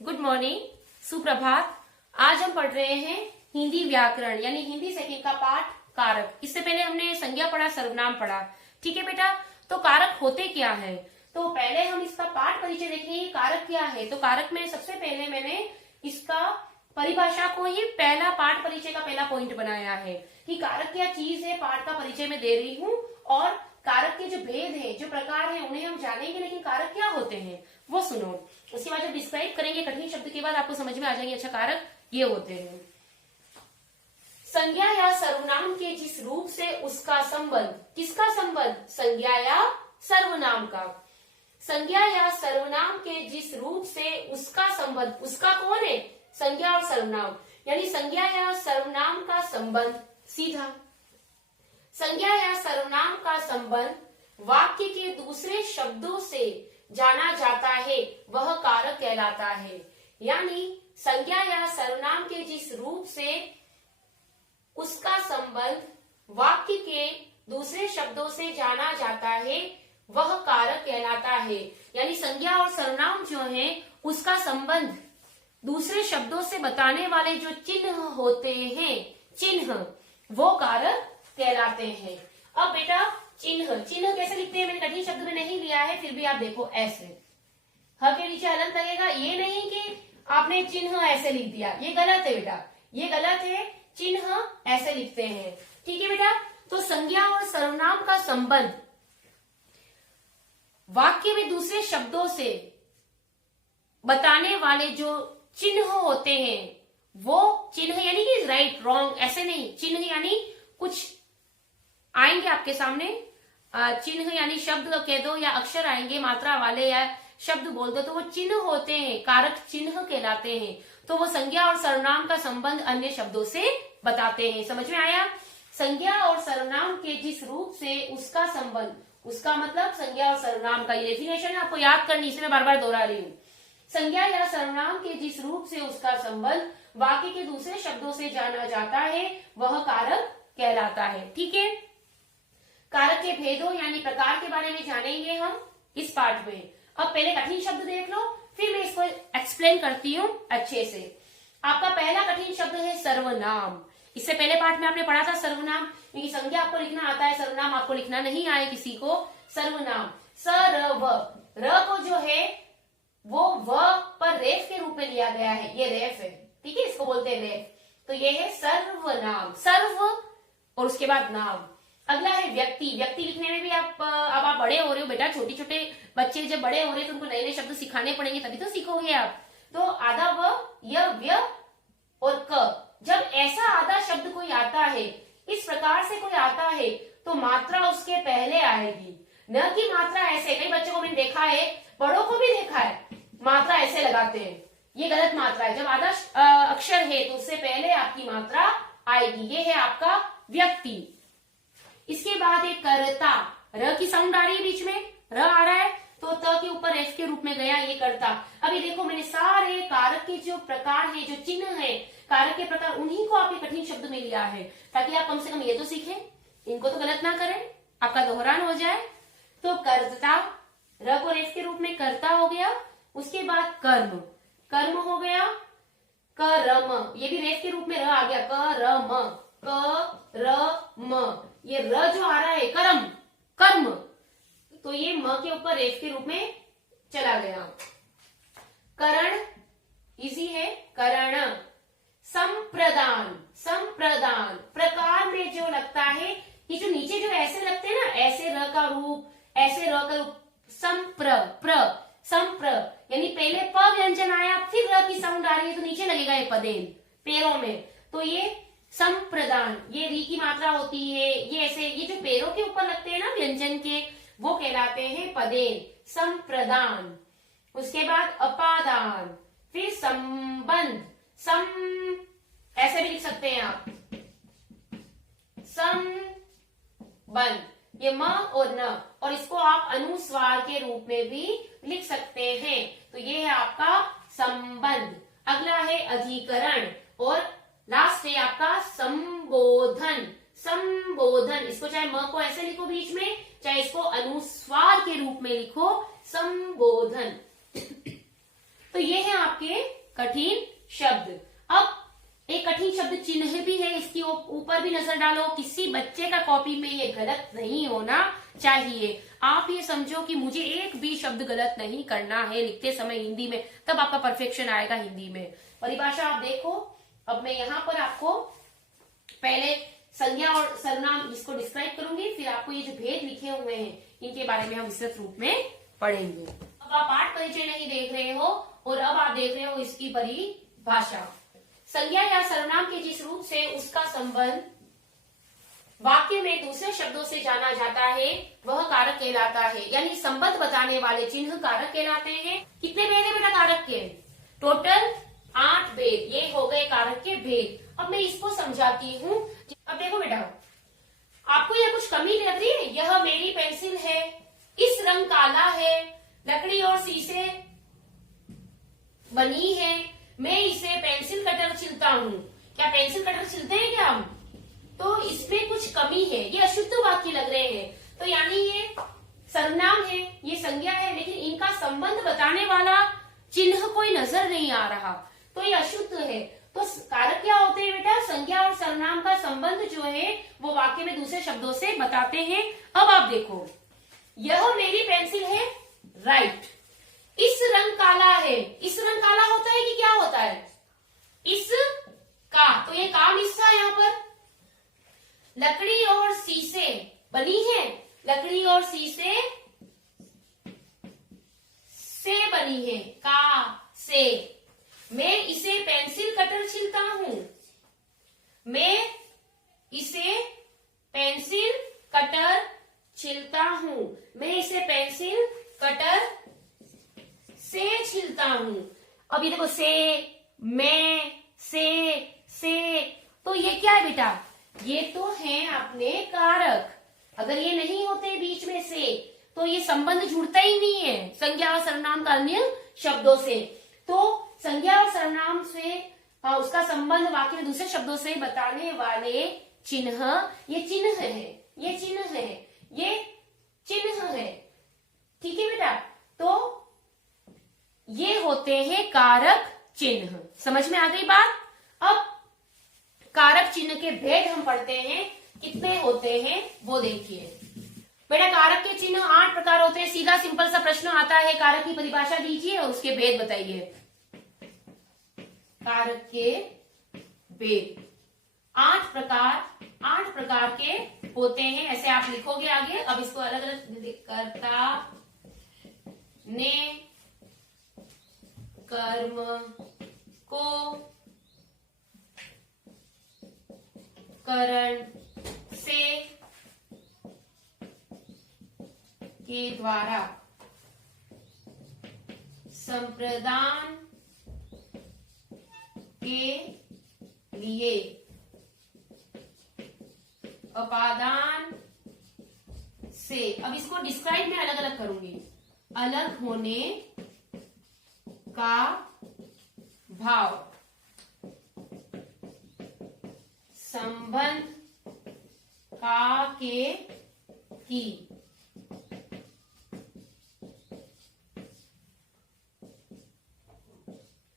Good morning, सुप्रभात। आज हम पढ़ रहे हैं हिंदी व्याकरण यानी हिंदी सेकंड का पाठ कारक। इससे पहले हमने संज्ञा पढ़ा, सर्वनाम पढ़ा। ठीक है बेटा, तो कारक होते क्या है? तो पहले हम इसका पाठ परिचय देखेंगे। कारक क्या है? तो कारक में सबसे पहले मैंने इसका परिभाषा को ही पहला पाठ परिचय का पहला पॉइंट बनाया है कि कारक क्या चीज है, पाठ का परिचय में दे रही हूँ। और कारक के जो भेद है, जो प्रकार है, उन्हें हम जानेंगे, लेकिन कारक क्या होते हैं वो सुनो। उसके बाद जब डिस्क्राइब करेंगे कठिन शब्द के बाद आपको समझ में आ जाएंगे अच्छा कारक ये होते हैं। संज्ञा या सर्वनाम के जिस रूप से उसका संबंध, किसका संबंध? संज्ञा या सर्वनाम का। संज्ञा या सर्वनाम के जिस रूप से उसका संबंध, उसका कौन है? संज्ञा और सर्वनाम, यानी संज्ञा या सर्वनाम का संबंध सीधा। संज्ञा या सर्वनाम का संबंध वाक्य के दूसरे शब्दों से जाना जाता है, वह कारक कहलाता है। यानी संज्ञा या सर्वनाम के जिस रूप से उसका संबंध वाक्य के दूसरे शब्दों से जाना जाता है, वह कारक कहलाता है। यानी संज्ञा और सर्वनाम जो है उसका संबंध दूसरे शब्दों से बताने वाले जो चिन्ह होते हैं, चिन्ह, वो कारक कहलाते हैं। अब बेटा चिन्ह कैसे लिखते हैं? मैंने कठिन शब्द में नहीं लिया है, फिर भी आप देखो ऐसे ह के नीचे हलंत लगेगा। ये नहीं कि आपने चिन्ह ऐसे लिख दिया, ये गलत है बेटा, ये गलत है। चिन्ह ऐसे लिखते हैं, ठीक है बेटा। तो संज्ञा और सर्वनाम का संबंध वाक्य में दूसरे शब्दों से बताने वाले जो चिन्ह होते हैं, वो चिन्ह यानी कि राइट रॉन्ग ऐसे नहीं, चिन्ह यानी कुछ आएंगे आपके सामने, चिन्ह यानी शब्द कह दो या अक्षर आएंगे मात्रा वाले या शब्द बोल दो, तो वो चिन्ह होते हैं, कारक चिन्ह कहलाते हैं। तो वो संज्ञा और सर्वनाम का संबंध अन्य शब्दों से बताते हैं। समझ में आया? संज्ञा और सर्वनाम के जिस रूप से उसका संबंध, उसका मतलब संज्ञा और सर्वनाम का ये डेफिनेशन है, आपको याद करनी, इसलिए मैं बार बार दोहरा रही हूँ। संज्ञा या सर्वनाम के जिस रूप से उसका संबंध वाक्य के दूसरे शब्दों से जाना जाता है, वह कारक कहलाता है। ठीक है, कारक के भेदों यानी प्रकार के बारे में जानेंगे हम इस पाठ में। अब पहले कठिन शब्द देख लो, फिर मैं इसको एक्सप्लेन करती हूँ अच्छे से। आपका पहला कठिन शब्द है सर्वनाम। इससे पहले पाठ में आपने पढ़ा था सर्वनाम, क्योंकि संज्ञा आपको लिखना आता है, सर्वनाम आपको लिखना नहीं आए किसी को। सर्वनाम सर्व, र को जो है वो व पर रेफ के रूप में लिया गया है, ये रेफ है, ठीक है, इसको बोलते हैं रेफ। तो ये है सर्वनाम, सर्व और उसके बाद नाम। अगला है व्यक्ति। व्यक्ति लिखने में भी अब आप बड़े हो रहे हो बेटा, छोटे छोटे बच्चे जब बड़े हो रहे हैं तो उनको नए नए शब्द सिखाने पड़ेंगे, तभी तो सीखोगे आप। तो आधा व, य, व्य और क, जब ऐसा आधा शब्द कोई आता है, इस प्रकार से कोई आता है, तो मात्रा उसके पहले आएगी, न कि मात्रा ऐसे। कई बच्चों को मैंने देखा है, बड़ों को भी देखा है, मात्रा ऐसे लगाते हैं, ये गलत मात्रा है। जब आधा अक्षर है तो उससे पहले आपकी मात्रा आएगी, ये है आपका व्यक्ति। इसके बाद एक कर्ता, र की साउंड आ रही है, बीच में र आ रहा है, तो त के ऊपर एफ के रूप में गया, ये कर्ता। अभी देखो मैंने सारे कारक के जो प्रकार है, जो चिन्ह है, कारक के प्रकार, उन्हीं को आपके कठिन शब्द में लिया है, ताकि आप कम से कम ये तो सीखें, इनको तो गलत ना करें, आपका दोहरान हो जाए। तो कर्ता, र को एफ के रूप में कर्ता हो गया। उसके बाद कर्म, कर्म हो गया। करम, ये भी रेफ के रूप में र आ गया, करम, करम, ये र जो आ रहा है कर्म, कर्म, तो ये म के ऊपर रेफ के रूप में चला गया। करण इजी है, करण। संप्रदान, संप्रदान, प्रकार में जो लगता है, ये जो नीचे जो ऐसे लगते हैं ना, ऐसे र का रूप, ऐसे र का रूप, संप्र, प्र, संप्र, यानी पहले प व्यंजन आया, फिर र की साउंड आ रही है, तो नीचे लगेगा ये पदेन, पैरों में, तो ये संप्रदान, ये री की मात्रा होती है, ये ऐसे, ये जो पैरों के ऊपर लगते हैं ना व्यंजन के, वो कहलाते हैं पदेन, संप्रदान। उसके बाद अपादान, फिर संबंध, ऐसे भी लिख सकते हैं आप, संबंध, ये म और न, और इसको आप अनुस्वार के रूप में भी लिख सकते हैं, तो ये है आपका संबंध। अगला है अधिकरण, और लास्ट है आपका संबोधन। संबोधन, इसको चाहे म को ऐसे लिखो बीच में, चाहे इसको अनुस्वार के रूप में लिखो, संबोधन। तो ये है आपके कठिन शब्द। अब एक कठिन शब्द चिन्ह भी है, इसके ऊपर भी नजर डालो। किसी बच्चे का कॉपी में ये गलत नहीं होना चाहिए। आप ये समझो कि मुझे एक भी शब्द गलत नहीं करना है लिखते समय हिंदी में, तब आपका परफेक्शन आएगा हिंदी में। परिभाषा आप देखो। अब मैं यहाँ पर आपको पहले संज्ञा और सर्वनाम इसको डिस्क्राइब करूंगी, फिर आपको ये जो भेद लिखे हुए हैं इनके बारे में हम विस्तृत रूप में पढ़ेंगे। अब आप पाठ परिचय नहीं देख रहे हो और अब आप देख रहे हो इसकी परिभाषा। संज्ञा या सर्वनाम के जिस रूप से उसका संबंध वाक्य में दूसरे शब्दों से जाना जाता है वह कारक कहलाता है। यानी संबंध बताने वाले चिन्ह कारक कहलाते हैं। कितने भेद है बेटा कारक के? टोटल 8 भेद। ये हो गए कारक के भेद। अब मैं इसको समझाती हूँ। अब देखो बेटा, आपको यह कुछ कमी लग रही है? यह मेरी पेंसिल है, इस रंग काला है, लकड़ी और शीशे बनी है, मैं इसे पेंसिल कटर छिलता हूँ। क्या पेंसिल कटर छिलते हैं क्या हम? तो इसमें कुछ कमी है, ये अशुद्ध वाक्य लग रहे हैं। तो यानी ये सर्वनाम है, ये संज्ञा है, लेकिन इनका संबंध बताने वाला चिन्ह कोई नजर नहीं आ रहा, तो ये अशुद्ध है। तो कारक क्या होते हैं बेटा? संज्ञा और सर्वनाम का संबंध जो है वो वाक्य में दूसरे शब्दों से बताते हैं। अब आप देखो, यह मेरी पेंसिल है, राइट। इस रंग काला है, इस रंग काला होता है कि क्या होता है? इस का, तो ये काम इसका यहाँ पर। लकड़ी और शीशे बनी है, लकड़ी और शीशे से बनी है, का से। मैं इसे पेंसिल कटर छिलता हूं, मैं इसे पेंसिल कटर छिलता हूं, मैं इसे पेंसिल कटर से छिलता हूं। अब ये देखो, से, मैं, से, तो ये क्या है बेटा? ये तो है अपने कारक। अगर ये नहीं होते बीच में से, तो ये संबंध जुड़ता ही नहीं है संज्ञा और सर्वनाम का अन्य शब्दों से। तो संज्ञा और सर्वनाम से उसका संबंध वाक्य में दूसरे शब्दों से बताने वाले चिन्ह, ये चिन्ह है, ये चिन्ह है, ये चिन्ह है। ठीक है बेटा? तो ये होते हैं कारक चिन्ह। समझ में आ गई बात? अब कारक चिन्ह के भेद हम पढ़ते हैं, कितने होते हैं वो देखिए। बेटा कारक के चिन्ह 8 प्रकार होते हैं। सीधा सिंपल सा प्रश्न आता है, कारक की परिभाषा दीजिए और उसके भेद बताइए। कारक के भेद 8 प्रकार के होते हैं, ऐसे आप लिखोगे आगे। अब इसको अलग अलग करता, ने, कर्म को, करण से, के द्वारा, संप्रदान के लिए, अपादान से। अब इसको डिस्क्राइब मैं अलग अलग करूंगी। अलग होने का भाव, संबंध का के की,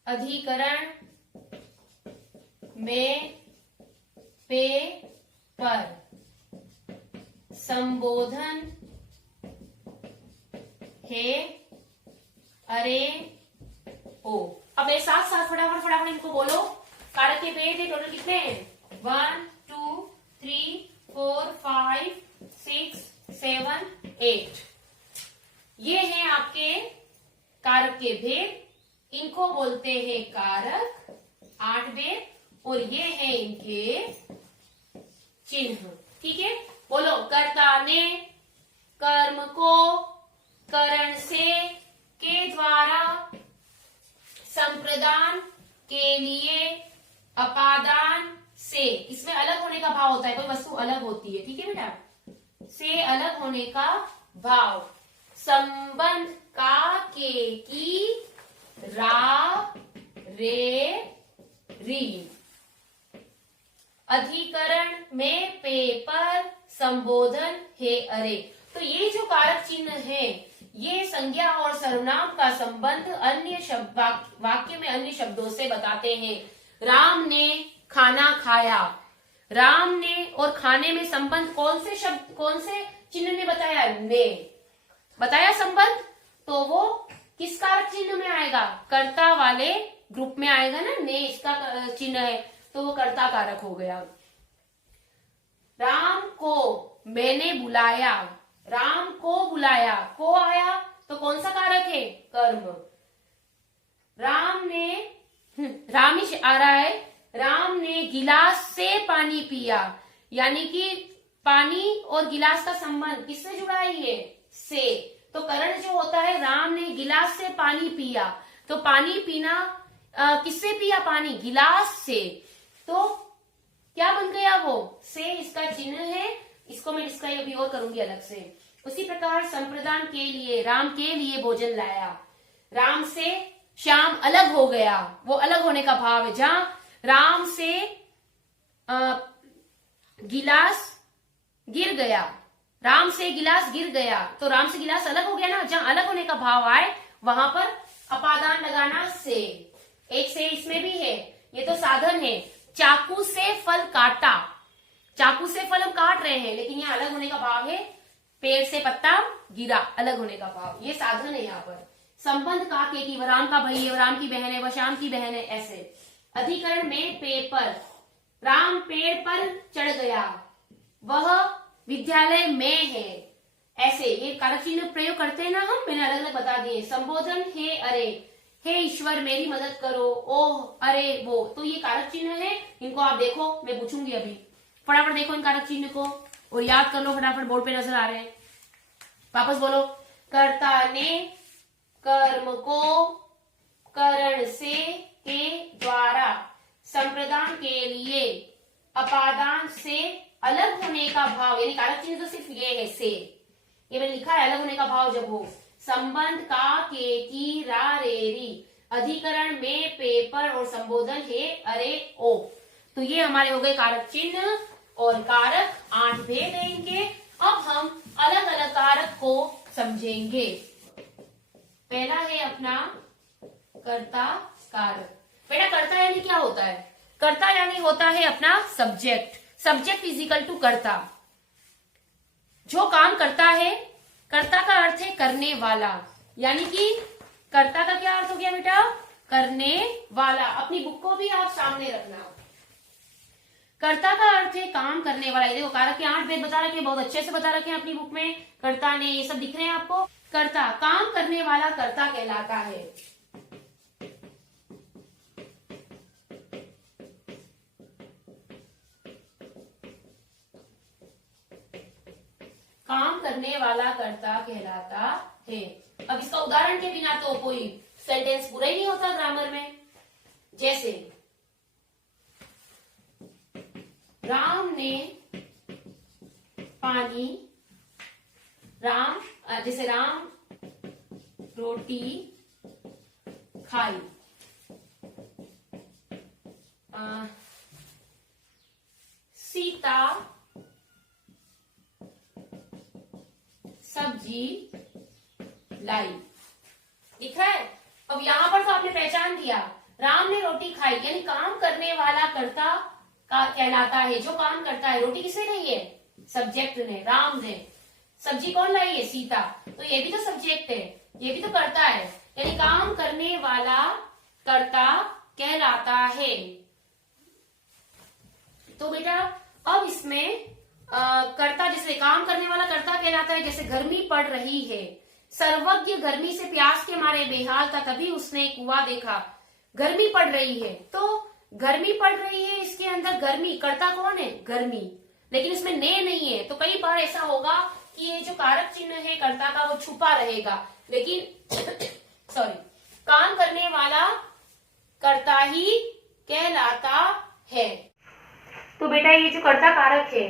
अधिकरण में, पे, पर, संबोधन है, अरे, ओ। अब एक साथ साथ फटाफट इनको बोलो। कारक के भेद टोटल कितने हैं? 1 2 3 4 5 6 7 8। ये हैं आपके कारक के भेद। इनको बोलते हैं कारक, 8 भेद, और ये हैं इनके चिन्ह। ठीक है? बोलो, कर्ता ने, कर्म को, करण से, के द्वारा, संप्रदान के लिए, अपादान से। इसमें अलग होने का भाव होता है, कोई वस्तु अलग होती है। ठीक है बेटा? से अलग होने का भाव, संबंध का, के की, रा, रे, री, अधिकरण में, पे, पर, संबोधन है, अरे। तो ये जो कारक चिन्ह है ये संज्ञा और सर्वनाम का संबंध अन्य शब्द वाक्य में अन्य शब्दों से बताते हैं। राम ने खाना खाया। राम ने और खाने में संबंध कौन से शब्द, कौन से चिन्ह ने बताया? ने बताया संबंध, तो वो किस कारक चिन्ह में आएगा? कर्ता वाले ग्रुप में आएगा ना। ने इसका चिन्ह है तो वो कर्ता कारक हो गया। राम को मैंने बुलाया। राम को बुलाया, को आया तो कौन सा कारक है? कर्म। राम ने, राम ही आ रहा है। राम ने गिलास से पानी पिया, यानी कि पानी और गिलास का संबंध किससे जुड़ा है? ये से। तो करण जो होता है, राम ने गिलास से पानी पिया, तो पानी पीना किससे पिया? पानी, गिलास से। तो क्या बन गया वो? से इसका चिन्ह है। इसको मैं डिस्क्राइब अभी और करूंगी अलग से। उसी प्रकार संप्रदान के लिए, राम के लिए भोजन लाया। राम से श्याम अलग हो गया, वो अलग होने का भाव है। जहां राम से गिलास गिर गया, राम से गिलास गिर गया, तो राम से गिलास अलग हो गया ना। जहां अलग होने का भाव आए वहां पर अपादान लगाना से। एक से इसमें भी है, ये तो साधन है। चाकू से फल काटा, चाकू से फल हम काट रहे हैं, लेकिन यहाँ अलग होने का भाव है। पेड़ से पत्ता गिरा, अलग होने का भाव, ये साधन है यहाँ पर। संबंध का के की, वह राम का भाई है, वह राम की बहन है, वह श्याम की बहन है, ऐसे। अधिकरण में पेपर, राम पेड़ पर चढ़ गया, वह विद्यालय में है, ऐसे। ये कारक चिन्ह प्रयोग करते हैं ना हम, मैंने अलग अलग बता दिए। संबोधन, हे अरे, हे ईश्वर मेरी मदद करो, ओह अरे वो, तो ये कारक चिन्ह है। इनको आप देखो, मैं पूछूंगी अभी, फटाफट देखो इन कारक चिन्ह को और याद कर लो फटाफट, बोर्ड पे नजर आ रहे हैं। वापस बोलो। कर्ता ने कर्म को करण से के द्वारा संप्रदान के लिए अपादान से अलग होने का भाव, यानी कारक चिन्ह तो सिर्फ ये है से, ये मैंने लिखा है अलग होने का भाव जब हो। संबंध का के की रा रे री, अधिकरण में पेपर और संबोधन है अरे ओ। तो ये हमारे हो गए कारक चिन्ह और कारक। 8 भेद है इनके। अब हम अलग अलग कारक को समझेंगे। पहला है अपना कर्ता कारक। बेटा कर्ता यानी क्या होता है? कर्ता यानी होता है अपना subject. Subject is equal to कर्ता, जो काम करता है। कर्ता का अर्थ है करने वाला, यानी कि कर्ता का क्या अर्थ हो गया बेटा? करने वाला। अपनी बुक को भी आप सामने रखना। कर्ता का अर्थ है काम करने वाला। ये देखो कारक के 8 भेद बता रखे हैं, बहुत अच्छे से बता रखे हैं अपनी बुक में। कर्ता ने, ये सब दिख रहे हैं आपको। कर्ता, काम करने वाला कर्ता कहलाता है। काम करने वाला कर्ता कहलाता है। अब इसका उदाहरण के बिना तो कोई सेंटेंस पूरा ही नहीं होता ग्रामर में। जैसे राम ने पानी, जैसे राम रोटी खाई, सीता सब्जी लाई, लिखा है। अब यहां पर तो आपने पहचान दिया, राम ने रोटी खाई, यानी काम करने वाला कर्ता का कहलाता है, जो काम करता है। रोटी किसने लाई है? सब्जेक्ट ने, राम ने। सब्जी कौन लाई है? सीता। तो ये भी तो सब्जेक्ट है, ये भी तो कर्ता है, यानी काम करने वाला कर्ता कहलाता है। तो बेटा अब इसमें कर्ता, जैसे काम करने वाला कर्ता कहलाता है। जैसे गर्मी पड़ रही है, सर्वज्ञ गर्मी से प्यास के मारे बेहाल था, तभी उसने एक कुआं देखा। गर्मी पड़ रही है, तो गर्मी पड़ रही है, इसके अंदर गर्मी, कर्ता कौन है? गर्मी, लेकिन इसमें ने नहीं है। तो कई बार ऐसा होगा कि ये जो कारक चिन्ह है कर्ता का वो छुपा रहेगा, लेकिन सॉरी, काम करने वाला कर्ता ही कहलाता है। तो बेटा ये जो कर्ता कारक है,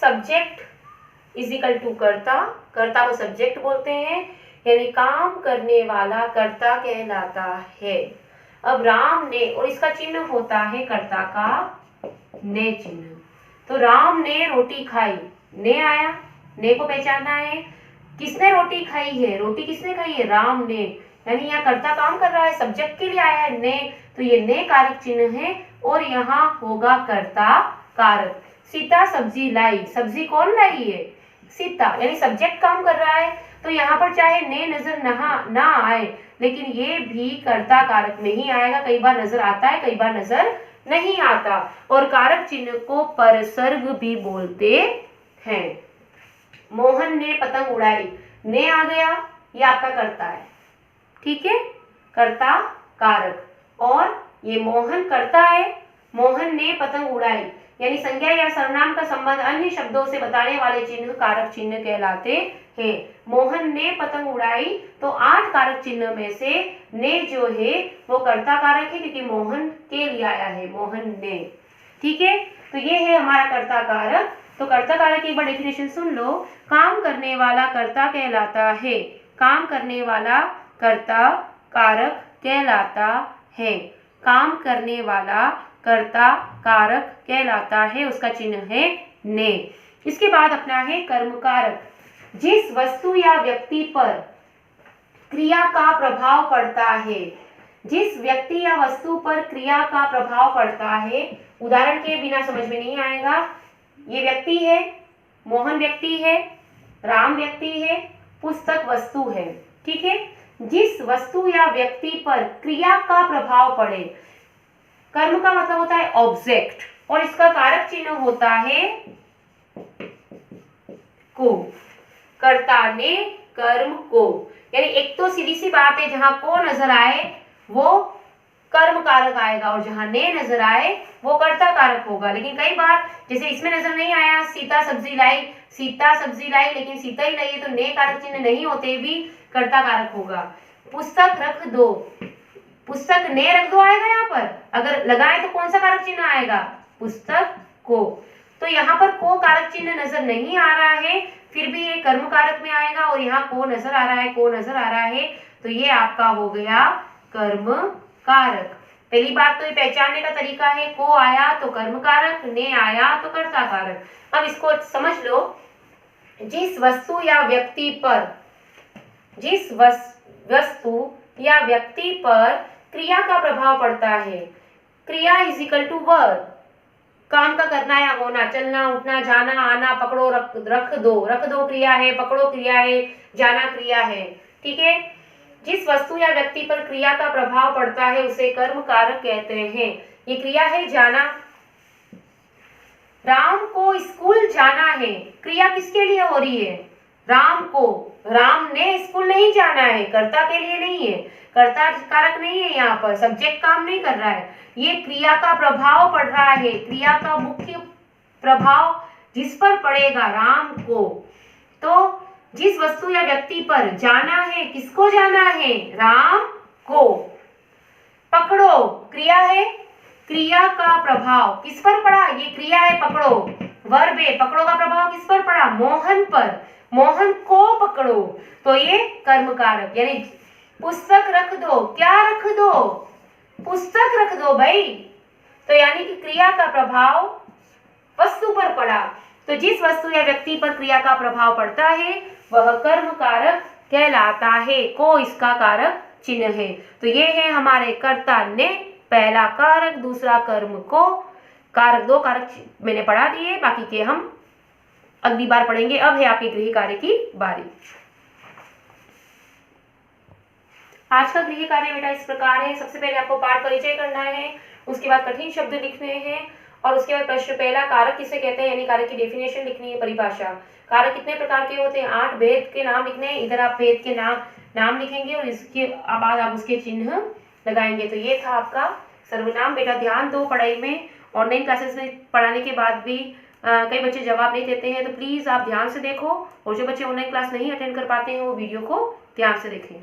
सब्जेक्ट इज इक्वल टू कर्ता, कर्ता को सब्जेक्ट बोलते हैं, यानी काम करने वाला कर्ता कहलाता है। अब राम ने, और इसका चिन्ह होता है कर्ता का ने चिन्ह। तो राम ने रोटी खाई, ने आया, ने को पहचानना है। किसने रोटी खाई है, रोटी किसने खाई है, राम ने, यानी यहाँ कर्ता काम कर रहा है, सब्जेक्ट के लिए आया है ने, तो ये ने कारक चिन्ह है और यहाँ होगा कर्ता कारक। सीता सब्जी लाई, सब्जी कौन लाई है, सीता, यानी सब्जेक्ट काम कर रहा है, तो यहाँ पर चाहे ने नजर ना आए लेकिन ये भी कर्ता कारक नहीं आएगा, कई बार नजर आता है कई बार नजर नहीं आता। और कारक चिन्ह को परसर्ग भी बोलते हैं। मोहन ने पतंग उड़ाई, ने आ गया, ये आपका कर्ता है, ठीक है, कर्ता कारक। और ये मोहन कर्ता है, मोहन ने पतंग उड़ाई, यानी संज्ञा या सर्वनाम का संबंध अन्य शब्दों से बताने वाले चिन्ह कारक चिन्ह कहलाते हैं। मोहन ने पतंग उड़ाई, तो 8 कारक चिन्ह में से ने जो है वो कर्ता कारक है क्योंकि मोहन के लिए आया है, मोहन ने, ठीक है। तो ये है हमारा कर्ता कारक। तो कर्ता कारक की एक बार डेफिनेशन सुन लो। काम करने वाला कर्ता कहलाता है, काम करने वाला कर्ता कारक कहलाता है, काम करने वाला कर्ता कारक कहलाता है, उसका चिन्ह है ने। इसके बाद अपना है कर्म कारक। जिस वस्तु या व्यक्ति पर क्रिया का प्रभाव पड़ता है, जिस व्यक्ति या वस्तु पर क्रिया का प्रभाव पड़ता है, उदाहरण के बिना समझ में नहीं आएगा। ये व्यक्ति है, मोहन व्यक्ति है, राम व्यक्ति है, पुस्तक वस्तु है, ठीक है। जिस वस्तु या व्यक्ति पर क्रिया का प्रभाव पड़े, कर्म का मतलब होता है ऑब्जेक्ट और इसका कारक चिन्ह होता है को, कर्ता ने कर्म को, यानी एक तो सीधी सी बात है जहां को नजर आए वो कर्म कारक आएगा और जहां ने नजर आए वो कर्ता कारक होगा। लेकिन कई बार जैसे इसमें नजर नहीं आया, सीता सब्जी लाई, सीता सब्जी लाई, लेकिन सीता ही लाई है तो ने कारक चिन्ह नहीं होते भी कर्ता कारक होगा। पुस्तक रख दो, पुस्तक ने रख दो आएगा यहाँ पर, अगर लगाए तो कौन सा कारक चिन्ह आएगा, पुस्तक को। तो यहाँ पर को कारक चिन्ह नजर नहीं आ रहा है, फिर भी ये कर्म कारक में आएगा और यहाँ को नजर आ रहा है, को नजर आ रहा है, तो ये आपका हो गया कर्म कारक। पहली बात तो ये पहचानने का तरीका है, को आया तो कर्म कारक, ने आया तो कर्ता कारक। अब इसको समझ लो। जिस वस्तु या व्यक्ति पर, जिस वस्तु या व्यक्ति पर क्रिया का प्रभाव पड़ता है, क्रिया इज इक्वल टू वर्ब, काम का करना या होना, चलना उठना जाना आना, पकड़ो रख दो क्रिया है, पकड़ो क्रिया है, जाना क्रिया है, ठीक है। जिस वस्तु या व्यक्ति पर क्रिया का प्रभाव पड़ता है उसे कर्म कारक कहते हैं। ये क्रिया है जाना, राम को स्कूल जाना है, क्रिया किसके लिए हो रही है, राम को, राम ने स्कूल नहीं जाना है, कर्ता के लिए नहीं है, कर्ता कारक नहीं है, यहाँ पर सब्जेक्ट काम नहीं कर रहा है, ये क्रिया का प्रभाव पड़ रहा है, क्रिया का मुख्य प्रभाव जिस पर पड़ेगा राम को। तो जिस वस्तु या व्यक्ति पर जाना है, किसको जाना है, राम को। पकड़ो क्रिया है, क्रिया का प्रभाव किस पर पड़ा, ये क्रिया है पकड़ो, वर्ब है, पकड़ो का प्रभाव किस पर पड़ा, मोहन पर, मोहन को पकड़ो, तो ये कर्म कारक। यानी पुस्तक रख दो, क्या रख दो, पुस्तक रख दो भाई, तो यानी कि क्रिया का प्रभाव वस्तु पर पड़ा। तो जिस वस्तु या व्यक्ति पर क्रिया का प्रभाव पड़ता है वह कर्म कारक कहलाता है, को इसका कारक चिन्ह है। तो ये है हमारे कर्ता ने, पहला कारक, दूसरा कर्म को, कारक दो कारक मैंने पढ़ा दिए, बाकी के हम अगली बार पढ़ेंगे। अब है आपके गृह कार्य की बारी। आज का गृह कार्य बेटा इस प्रकार है। सबसे पहले आपको पाठ परिचय करना है, उसके बाद कठिन शब्द लिखने हैं और उसके बाद प्रश्न पहला, कारक किसे कहते हैं, यानी कारक की डेफिनेशन लिखनी है, परिभाषा। कारक कितने प्रकार के होते हैं, 8 भेद के नाम लिखने हैं। इधर आप भेद के नाम लिखेंगे और इसके बाद आप उसके चिन्ह लगाएंगे। तो ये था आपका सर्वनाम। बेटा ध्यान दो पढ़ाई में, ऑनलाइन क्लासेस में पढ़ाने के बाद भी कई बच्चे जवाब नहीं देते हैं, तो प्लीज आप ध्यान से देखो, और जो बच्चे ऑनलाइन क्लास नहीं अटेंड कर पाते हैं वो वीडियो को ध्यान से देखें।